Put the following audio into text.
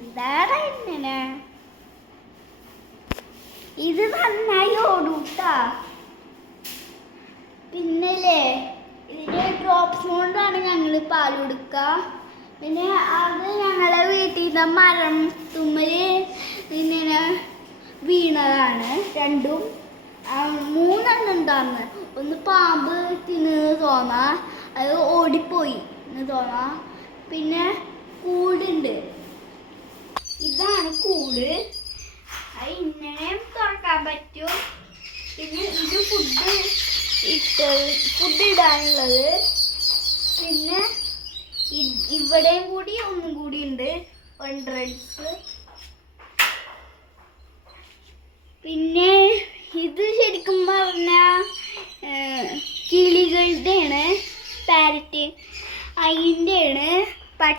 എന്താണ് ഇങ്ങനെ? ഇത് നന്നായി ഓടൂട്ടാ. പിന്നല്ലേ ഇതിന് ഡ്രോപ്സ് കൊണ്ടാണ് ഞങ്ങൾ പാൽ കൊടുക്കുക. പിന്നെ അത് ഞങ്ങളെ വീട്ടിൽ നിന്ന് മരം തുമ്മല് ഇങ്ങനെ വീണതാണ്. രണ്ടും 3 എണ്ണം ഉണ്ടാന്ന്. ഒന്ന് പാമ്പ് തിന്നു തോന്നാ, അത് ഓടിപ്പോയി എന്ന് തോന്നാ. പിന്നെ കൂടുണ്ട്, ഇതാണ് കൂട്. അത് ഇങ്ങനെ തുറക്കാൻ പറ്റും. പിന്നെ ഇത് ഫുഡ് ഇടാനുള്ളത്. പിന്നെ ഇവിടെയും കൂടി ഒന്നും കൂടി ഉണ്ട്, എൻട്രൻസ്. പിന്നെ ഇത് ശരിക്കും പറഞ്ഞാൽ കിളികളുടെയാണ്, പാരറ്റ് അതിൻ്റെയാണ്.